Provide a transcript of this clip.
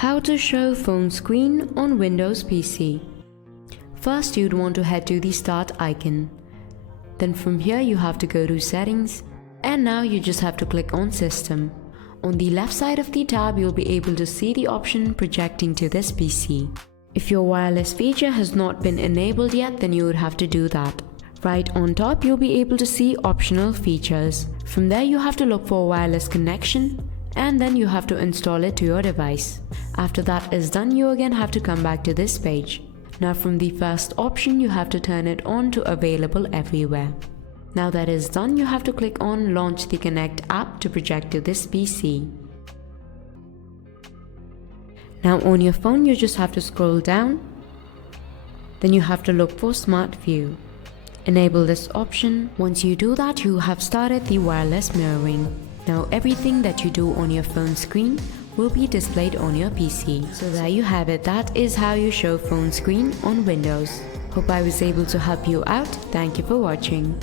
How to show phone screen on Windows PC. First, you'd want to head to the Start icon. Then from here you have to go to Settings, and now you just have to click on System. On the left side of the tab, you'll be able to see the option projecting to this PC. If your wireless feature has not been enabled yet, then you would have to do that. Right on top, you'll be able to see optional features. From there, you have to look for wireless connection, and then you have to install it to your device. After that is done, you again have to come back to this page. Now from the first option, you have to turn it on to available everywhere. Now that is done, you have to click on Launch the Connect app to project to this PC. Now on your phone, you just have to scroll down. Then you have to look for Smart View. Enable this option. Once you do that, you have started the wireless mirroring. Now everything that you do on your phone screen will be displayed on your PC. So there you have it. That is how you show phone screen on Windows. Hope I was able to help you out. Thank you for watching.